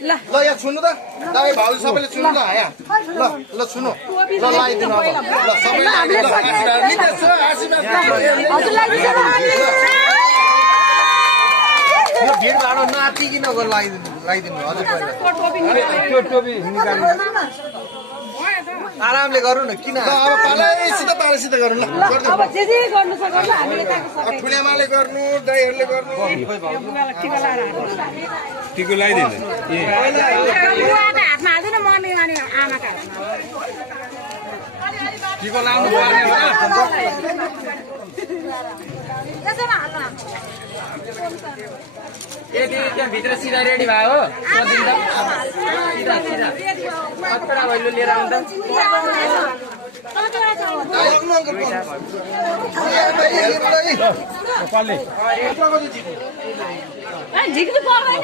ल यहाँ छुन्नु त दाइ भाउजू सबैले छुन्नु ल यहाँ ल छुनु ल लगाइदिनु अब ल सबैले यो भिड भाडो नातिकिन लगाइदिनु हजुर आरामले गरौँ न किन अब पालैसित गरौँ ल ठुलेमाले गर्नु दाइहरूले गर्नु टिको लगाइदिनु टिको लाउनु पर्ने भित्र सिधा रेडी भयो हो कपडा भैलो लिएर आउँदा झिक्नु पर्दैन